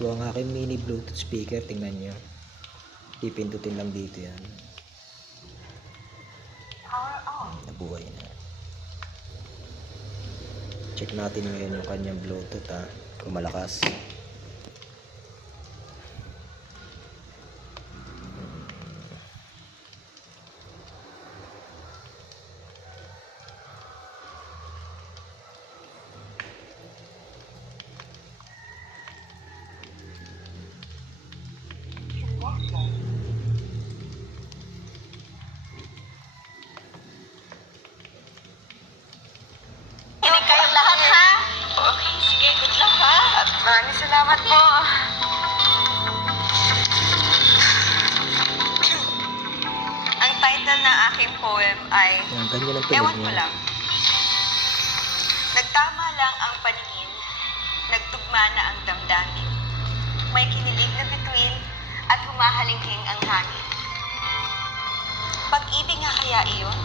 Ito ang aking mini Bluetooth speaker. Tingnan nyo. Pipindutin lang dito yan. Nabuhay na. Check natin ngayon yung kanyang Bluetooth kung malakas. Kinig kayong lahat, ha? Okay, sige, good luck, ha? At maraming salamat po. Ang title ng aking poem ay Yan, ganyan ang tunog Ewan ko niya. lang. Nagtama lang ang paningin, nagtugma na ang damdamin. May kinilig na bituin at humahalingking ang hangin. Pag-ibig nga kaya iyon?